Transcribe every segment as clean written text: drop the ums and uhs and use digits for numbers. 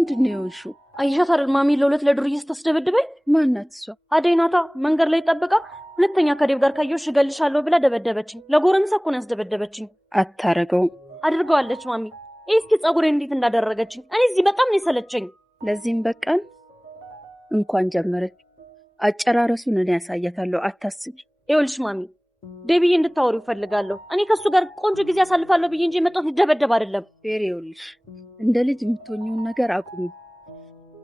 ምንድነው የሆንሽው? አየሻት አይደል ማሚ ለሁለት ለዱርዬ ስታስደበድበኝ? ማናት እሷ? አደይ ናታ። መንገድ ላይ ጠብቃ ሁለተኛ ከዴቭ ጋር ካየሁሽ እገልሻለሁ ብላ ደበደበችኝ። ለጎረምሳ እኮ ነው ያስደበደበችኝ። አታረገውም። አድርገዋለች ማሚ። እስኪ ጸጉሬን እንዴት እንዳደረገችኝ እኔ እዚህ በጣም ነው የሰለቸኝ። ለዚህም በቃን። እንኳን ጀመረች። አጨራረሱን እኔ ያሳያታለሁ፣ አታስቢ። ይኸውልሽ ማሚ ዴቪዬ እንድታወሪው ፈልጋለሁ። እኔ ከሱ ጋር ቆንጆ ጊዜ አሳልፋለሁ ብዬ እንጂ መጣሁ ልደበደብ አይደለም። ቤሪ ይኸውልሽ እንደ ልጅ የምትሆኚውን ነገር አቁሚ።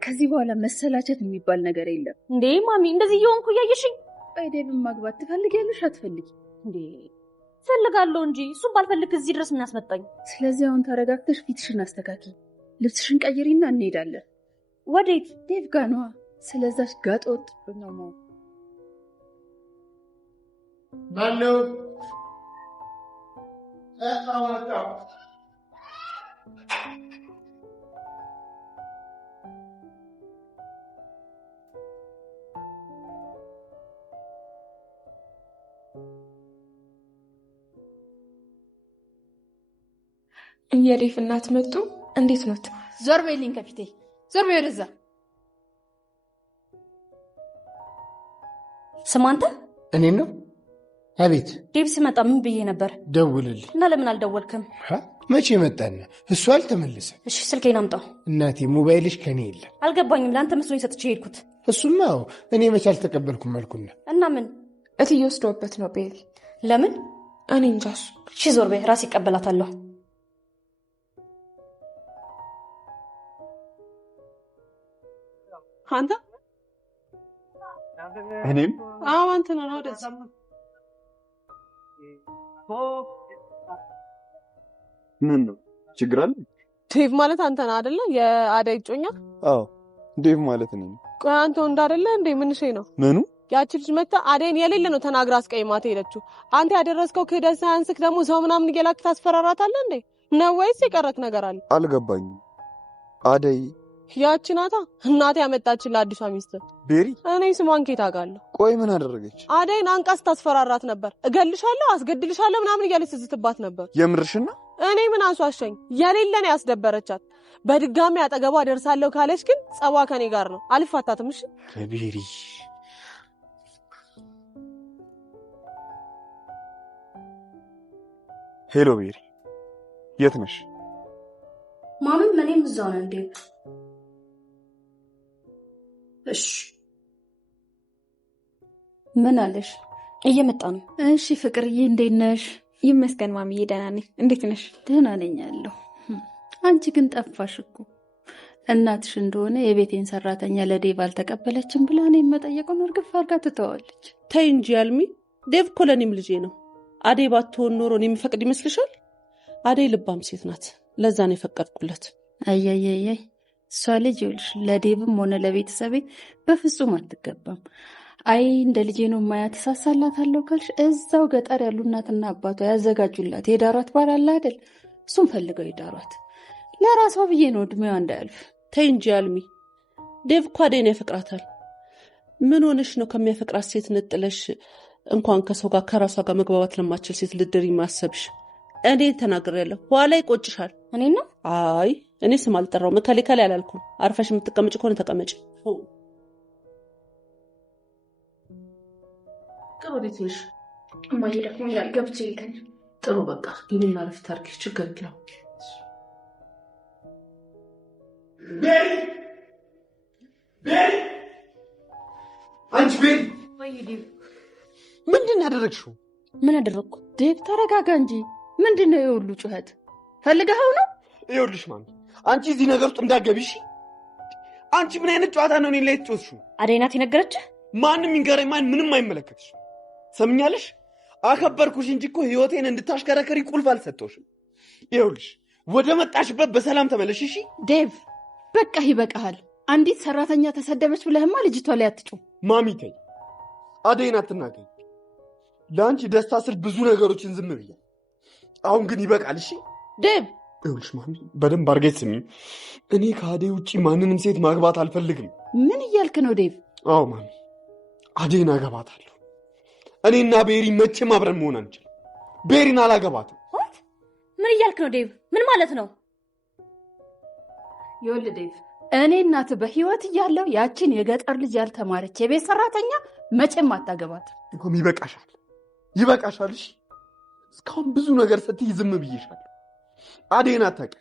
ከዚህ በኋላ መሰላቸት የሚባል ነገር የለም። እንዴ ማሚ እንደዚህ እየሆንኩ እያየሽኝ። ቆይ ዴቭን ማግባት ትፈልጊያለሽ አትፈልጊ? እንዴ ፈልጋለሁ እንጂ እሱም ባልፈልግ እዚህ ድረስ ምን ያስመጣኝ? ስለዚህ አሁን ተረጋግተሽ ፊትሽን አስተካኪ፣ ልብስሽን ቀይሪና እንሄዳለን። ወዴት? ዴቭ ጋር ነዋ። ስለዛች ጋጥ ወጥ ነው ማነው? አጣው የዴቭ እናት መጡ። እንዴት ነው? ዞር በይልኝ ከፊቴ፣ ዞር በይ ወደዛ። ስማንተ እኔ ነው? አቤት። ዴቭ ሲመጣ ምን ብዬ ነበር? ደውልልኝ። እና ለምን አልደወልክም? መቼ መጣና? እሱ አልተመለሰም። እሺ ስልኬን አምጣው። እናቴ ሞባይልሽ ከኔ የለም። አልገባኝም። ለአንተ መስሎኝ ሰጥቼ ሄድኩት። እሱማ እኔ መቼ አልተቀበልኩም አልኩና። እና ምን እትዬ ወስደውበት ነው ቤሪ? ለምን? እኔ እንጃ። እሺ ዞር በይ፣ ራሴ እቀበላታለሁ። አንተ እኔም አንተ ነው ወደዛ። ምን ነው ችግር አለ? ዴቭ ማለት አንተ ነህ አይደለ? የአደይ እጮኛ? አዎ ዴቭ ማለት ነኝ። ቆይ አንተ ወንድ አይደለ እንዴ? ምንሽ ነው? ምኑ? ያቺ ልጅ መጣ አደይን የሌለ ነው ተናግራ አስቀይማት ሄደችው። አንተ ያደረስከው ክህደት ሳያንስክ ደግሞ ሰው ምናምን እየላክ ታስፈራራታለህ እንዴ? ነው ወይስ የቀረክ ነገር አለ? አልገባኝም። አደይ ያቺ ናታ እናቴ ያመጣችልህ አዲሷ ሚስት ቤሪ። እኔ ስሟን ከየት አውቃለሁ? ቆይ ምን አደረገች? አደይን አንቃስ ታስፈራራት ነበር። እገልሻለሁ፣ አስገድልሻለሁ ምናምን እያለች ስትዝትባት ነበር። የምርሽና? እኔ ምን አሷሸኝ? የሌለን ያስደበረቻት። በድጋሚ አጠገቧ ደርሳለሁ ካለች ግን ጸባ ከኔ ጋር ነው። አልፋታትም። እሺ ቤሪ። ሄሎ ቤሪ፣ የት ነሽ? ማሚም እኔም እዛው ነን። ዴቭ እሺ ምን አለሽ? እየመጣ ነው። እሺ ፍቅርዬ እንዴት ነሽ? ይመስገን ማሚዬ ደህና ነኝ። እንዴት ነሽ? ደህና ነኝ አለሁ። አንቺ ግን ጠፋሽ እኮ። እናትሽ እንደሆነ የቤቴን ሰራተኛ ለዴቭ አልተቀበለችም ብላ እኔን መጠየቁን እርግፍ አድርጋ ትተዋለች። ተይ እንጂ አልሚ፣ ዴቭ እኮ ለእኔም ልጄ ነው። አደይ ባትሆን ኖሮ እኔ የሚፈቅድ ይመስልሻል? አደይ ልባም ሴት ናት። ለዛ ነው የፈቀድኩለት። አያያያይ እሷ ልጅ ይኸውልሽ ለዴቭም ሆነ ለቤተሰቤ በፍጹም አትገባም። አይ እንደ ልጄ ነው ማያ ተሳሳላታለሁ ካልሽ እዛው ገጠር ያሉ እናትና አባቷ ያዘጋጁላት የዳሯት ባል አለ አይደል? እሱም ፈልገው ይዳሯት። ለራሷ ብዬ ነው እድሜዋ እንዳያልፍ። ተይ እንጂ አልሚ፣ ዴቭ እኮ አደይን ያፈቅራታል። ምን ሆነሽ ነው ከሚያፈቅራት ሴት ነጥለሽ እንኳን ከሰው ጋር ከራሷ ጋር መግባባት ለማችል ሴት ልድሪ ማሰብሽ? እኔ ተናግሬያለሁ፣ ኋላ ይቆጭሻል። እኔ ነው? አይ እኔ ስም አልጠራውም፣ ከሌ አላልኩም። አርፈሽ የምትቀመጭ ከሆነ ተቀመጭ። ቅሩ ወዴት ነሽ? እማዬ ደክሞኛል፣ ገብቼ ልተኛ። ጥሩ በቃ ግቢና ረፍት አድርጊ፣ ችግር የለውም። ቤሪ ቤሪ፣ አንቺ ቤሪ ወይ ዴቭ ምንድን ያደረግሽው? ምን አደረግኩ? ዴቭ ተረጋጋ እንጂ ምንድነው የሁሉ ጩኸት? ፈልገኸው ነው? ይኸውልሽ ማሚ፣ አንቺ እዚህ ነገር ውስጥ እንዳትገቢ እሺ? አንቺ ምን አይነት ጨዋታ ነው እኔ ላይ ትጮስሽው? አደይ ናት የነገረችህ? ማንም ይንገረኝ ማን ምንም አይመለከትሽ። ሰምኛለሽ? አከበርኩሽ እንጂ እኮ ህይወቴን እንድታሽከረከሪ ቁልፍ አልሰጠሁሽም። ይኸውልሽ ወደ መጣሽበት በሰላም ተመለሽ እሺ? ዴቭ በቃ ይበቃሃል። አንዲት ሰራተኛ ተሰደበች ብለህማ ልጅቷ ላይ አትጩህ። ማሚ ተይ፣ አደይን አትናገኝ። ለአንቺ ደስታ ስል ብዙ ነገሮችን ዝም ብያለሁ። አሁን ግን ይበቃል እሺ? ዴቭ ይኸውልሽ ማሚ በደንብ አድርገሽ ስሚ። እኔ ከአደይ ውጪ ማንንም ሴት ማግባት አልፈልግም። ምን እያልክ ነው ዴቭ? አዎ ማሚ፣ አደይን አገባታለሁ። እኔና ቤሪ መቼም አብረን መሆን አንችልም። ቤሪን አላገባትም። ምን እያልክ ነው ዴቭ? ምን ማለት ነው? ይኸውልህ ዴቭ እኔ እናት በህይወት እያለሁ ያችን የገጠር ልጅ ያልተማረች የቤት ሰራተኛ መቼም አታገባት። እኮም ይበቃሻል፣ ይበቃሻል። እሺ እስካሁን ብዙ ነገር ስትይ ዝም ብዬሻለሁ። አደይን አታውቂ።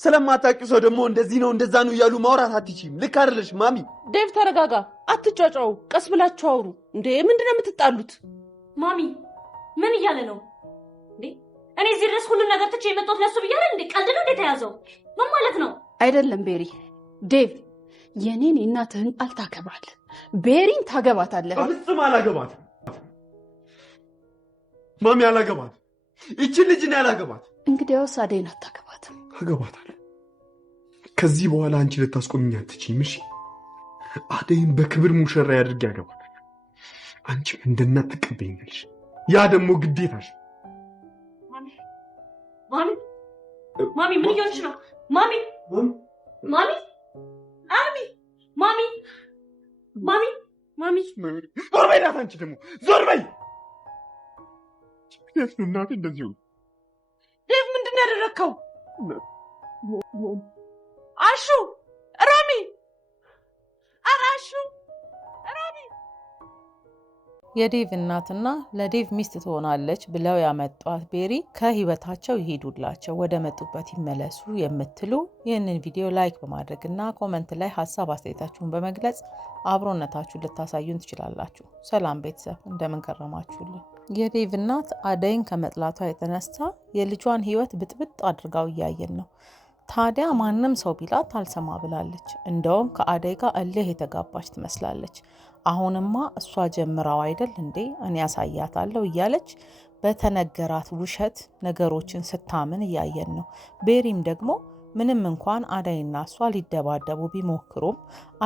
ስለማታውቂው ሰው ደግሞ እንደዚህ ነው እንደዛ ነው እያሉ ማውራት አትችይም። ልክ አይደለሽ ማሚ። ዴቭ ተረጋጋ፣ አትጫጫው፣ ቀስ ብላችሁ አውሩ። እንዴ ምንድን ነው የምትጣሉት? ማሚ ምን እያለ ነው እንዴ? እኔ እዚህ ድረስ ሁሉን ነገር ትቼ የመጣሁት ለሱ ብያለሁ እንዴ? ቀልድ ነው እንዴ ተያዘው? ምን ማለት ነው? አይደለም ቤሪ፣ ዴቭ የኔን የእናትህን ቃል ታከብራለህ። ቤሪን ታገባታለህ። በፍጹም አላገባትም ማሚ፣ አላገባትም። ይችን ልጅ ነው ያላገባት። እንግዲያውስ አደይን አታገባትም። አገባታለሁ። ከዚህ በኋላ አንቺ ልታስቆምኝ አትችይም። እሺ አደይን በክብር ሙሽራ ያድርግ ያገባታል። አንቺም እንደናት ትቀበይኛለሽ። ያ ደግሞ ግዴታሽ። ማሚ ማሚ ምን እየሆንሽ ነው? ማሚ ማሚ ማሚ ማሚ ማሚ ማሚ ዞር በይ ናት። አንቺ ደግሞ ዞር በይ። እናቴ እንደዚሁ ዴቭ ምንድን ነው ያደረግከው? አሹ ራሚ፣ ኧረ አሹ ራሚ። የዴቭ እናትና ለዴቭ ሚስት ትሆናለች ብለው ያመጧት ቤሪ ከህይወታቸው ይሄዱላቸው፣ ወደ መጡበት ይመለሱ የምትሉ ይህንን ቪዲዮ ላይክ በማድረግና ኮመንት ላይ ሀሳብ አስተያየታችሁን በመግለጽ አብሮነታችሁን ልታሳዩን ትችላላችሁ። ሰላም ቤተሰብ፣ እንደምን ከረማችሁልን? የዴቭ እናት አደይን ከመጥላቷ የተነሳ የልጇን ህይወት ብጥብጥ አድርጋው እያየን ነው። ታዲያ ማንም ሰው ቢላት አልሰማ ብላለች። እንደውም ከአደይ ጋር እልህ የተጋባች ትመስላለች። አሁንማ እሷ ጀምራው አይደል እንዴ እኔ ያሳያታለሁ እያለች በተነገራት ውሸት ነገሮችን ስታምን እያየን ነው። ቤሪም ደግሞ ምንም እንኳን አደይና እሷ ሊደባደቡ ቢሞክሩም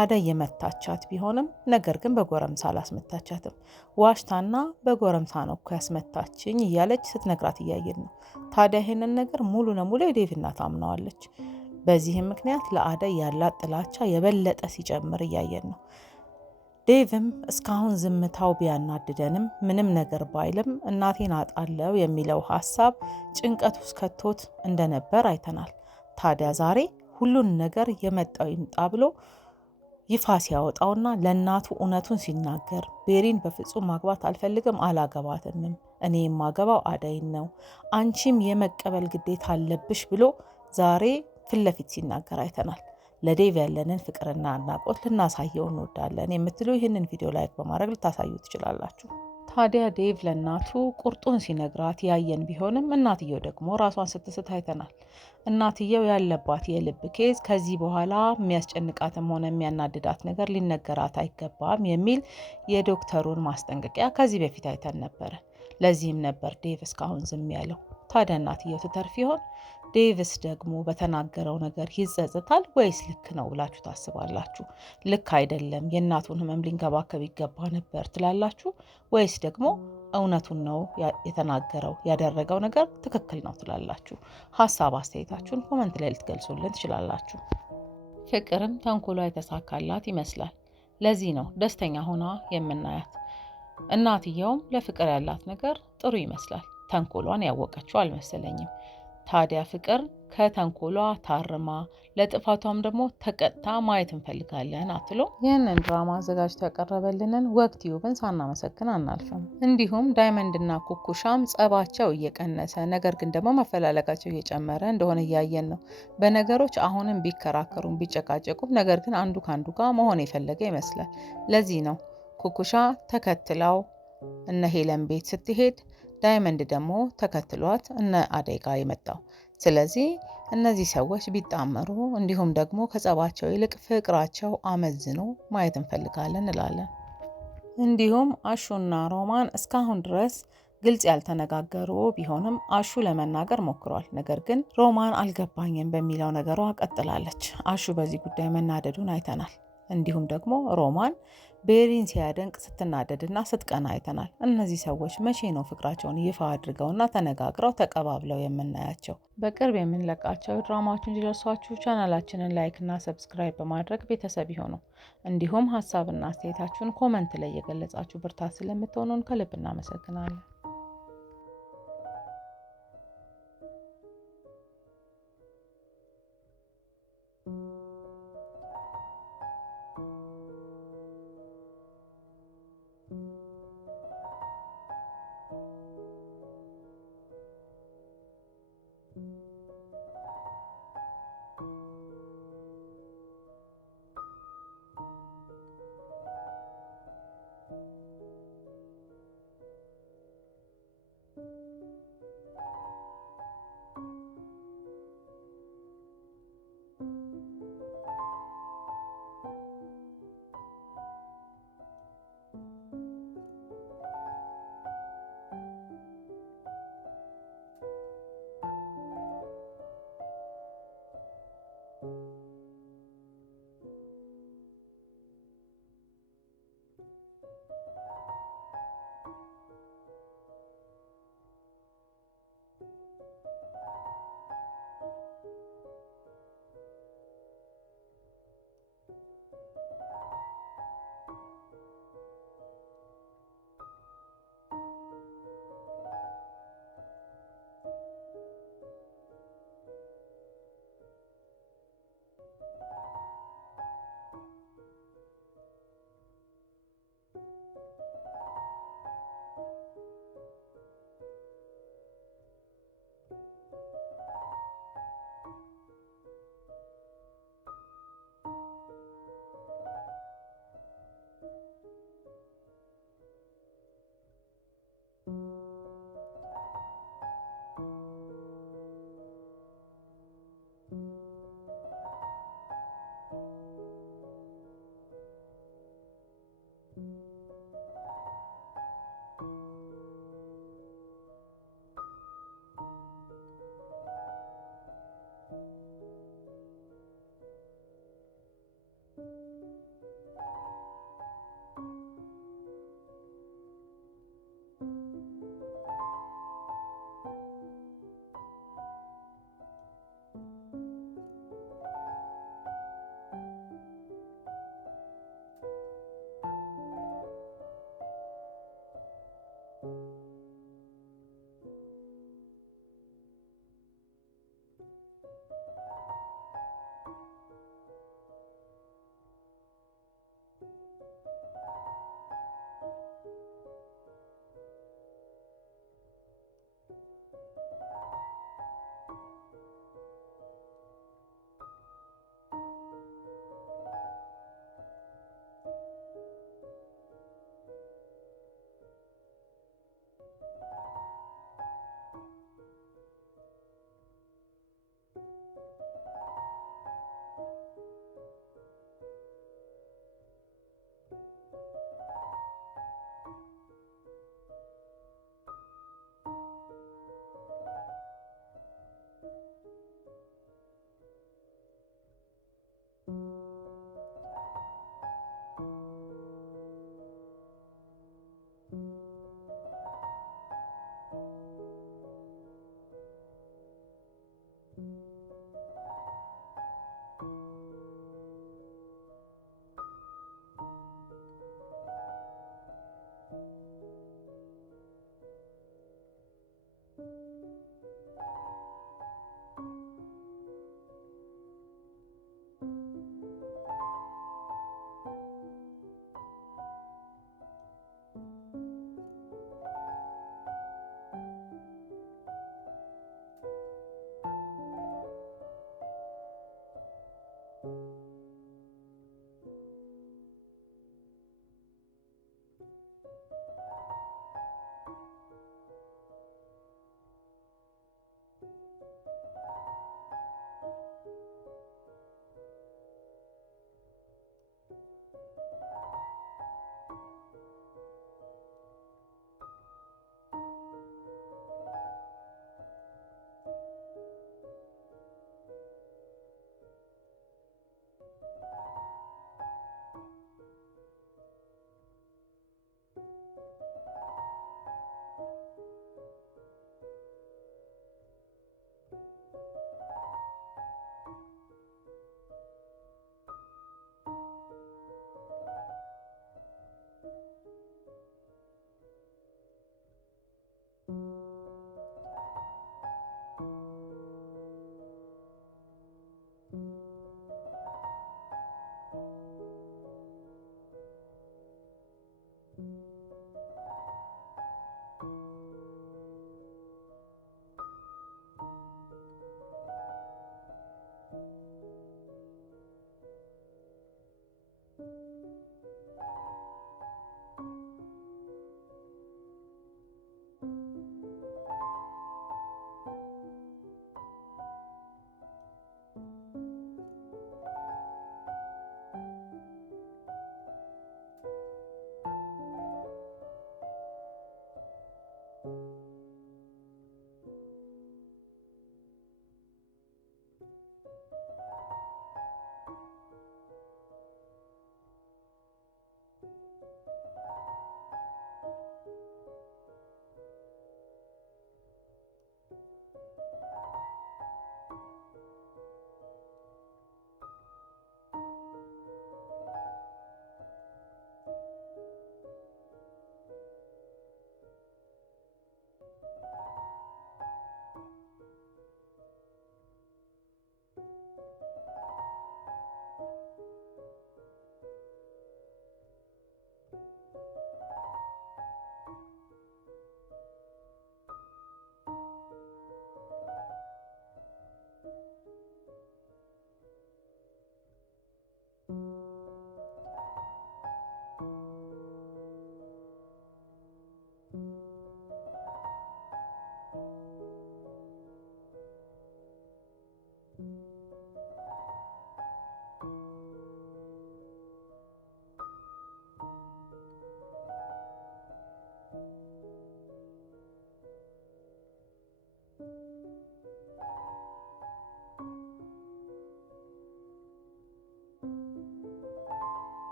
አደይ የመታቻት ቢሆንም ነገር ግን በጎረምሳ አላስመታቻትም። ዋሽታና በጎረምሳ ነው እኮ ያስመታችኝ እያለች ስትነግራት እያየን ነው። ታዲያ ይህንን ነገር ሙሉ ለሙሉ የዴቭ እናት አምነዋለች። በዚህም ምክንያት ለአደይ ያላት ጥላቻ የበለጠ ሲጨምር እያየን ነው። ዴቭም እስካሁን ዝምታው ቢያናድደንም ምንም ነገር ባይልም እናቴን አጣለው የሚለው ሀሳብ ጭንቀት ውስጥ ከቶት እንደነበር አይተናል። ታዲያ ዛሬ ሁሉን ነገር የመጣው ይምጣ ብሎ ይፋ ሲያወጣውና ለእናቱ እውነቱን ሲናገር ቤሪን በፍጹም ማግባት አልፈልግም፣ አላገባትንም፣ እኔ የማገባው አደይን ነው፣ አንቺም የመቀበል ግዴታ አለብሽ ብሎ ዛሬ ፊት ለፊት ሲናገር አይተናል። ለዴቭ ያለንን ፍቅርና አድናቆት ልናሳየው እንወዳለን የምትሉ ይህንን ቪዲዮ ላይክ በማድረግ ልታሳዩ ትችላላችሁ። ታዲያ ዴቭ ለእናቱ ቁርጡን ሲነግራት ያየን ቢሆንም እናትየው ደግሞ ራሷን ስትስት አይተናል። እናትየው ያለባት የልብ ኬዝ ከዚህ በኋላ የሚያስጨንቃትም ሆነ የሚያናድዳት ነገር ሊነገራት አይገባም የሚል የዶክተሩን ማስጠንቀቂያ ከዚህ በፊት አይተን ነበረ። ለዚህም ነበር ዴቭ እስካሁን ዝም ያለው። ታዲያ እናትየው ትተርፍ ይሆን? ዴቭስ ደግሞ በተናገረው ነገር ይጸጽታል ወይስ ልክ ነው ብላችሁ ታስባላችሁ? ልክ አይደለም፣ የእናቱን ህመም ሊንከባከብ ይገባ ነበር ትላላችሁ? ወይስ ደግሞ እውነቱን ነው የተናገረው፣ ያደረገው ነገር ትክክል ነው ትላላችሁ? ሀሳብ አስተያየታችሁን ኮመንት ላይ ልትገልጹልን ትችላላችሁ። ፍቅርም ተንኮሏ የተሳካላት ይመስላል። ለዚህ ነው ደስተኛ ሆና የምናያት። እናትየውም ለፍቅር ያላት ነገር ጥሩ ይመስላል። ተንኮሏን ያወቀችው አልመሰለኝም። ታዲያ ፍቅር ከተንኮሏ ታርማ ለጥፋቷም ደግሞ ተቀጥታ ማየት እንፈልጋለን አትሎ ይህንን ድራማ አዘጋጅቶ ያቀረበልንን ወግ ቲዩብን ሳናመሰግን አናልፍም። እንዲሁም ዳይመንድና ኩኩሻም ጸባቸው እየቀነሰ ነገር ግን ደግሞ መፈላለጋቸው እየጨመረ እንደሆነ እያየን ነው። በነገሮች አሁንም ቢከራከሩም ቢጨቃጨቁም ነገር ግን አንዱ ከአንዱ ጋር መሆን የፈለገ ይመስላል። ለዚህ ነው ኩኩሻ ተከትላው እነ ሄለን ቤት ስትሄድ ዳይመንድ ደግሞ ተከትሏት እነ አደይ ጋር የመጣው። ስለዚህ እነዚህ ሰዎች ቢጣመሩ እንዲሁም ደግሞ ከጸባቸው ይልቅ ፍቅራቸው አመዝኖ ማየት እንፈልጋለን እንላለን። እንዲሁም አሹና ሮማን እስካሁን ድረስ ግልጽ ያልተነጋገሩ ቢሆንም አሹ ለመናገር ሞክሯል። ነገር ግን ሮማን አልገባኝም በሚለው ነገሯ ቀጥላለች። አሹ በዚህ ጉዳይ መናደዱን አይተናል። እንዲሁም ደግሞ ሮማን ቤሪን ሲያደንቅ ስትናደድና ስትቀና አይተናል። እነዚህ ሰዎች መቼ ነው ፍቅራቸውን ይፋ አድርገውና ተነጋግረው ተቀባብለው የምናያቸው? በቅርብ የምንለቃቸው ድራማዎች እንዲደርሷችሁ ቻናላችንን ላይክና ሰብስክራይብ በማድረግ ቤተሰብ ይሁኑ። እንዲሁም ሀሳብና አስተያየታችሁን ኮመንት ላይ የገለጻችሁ ብርታት ስለምትሆኑን ከልብ እናመሰግናለን።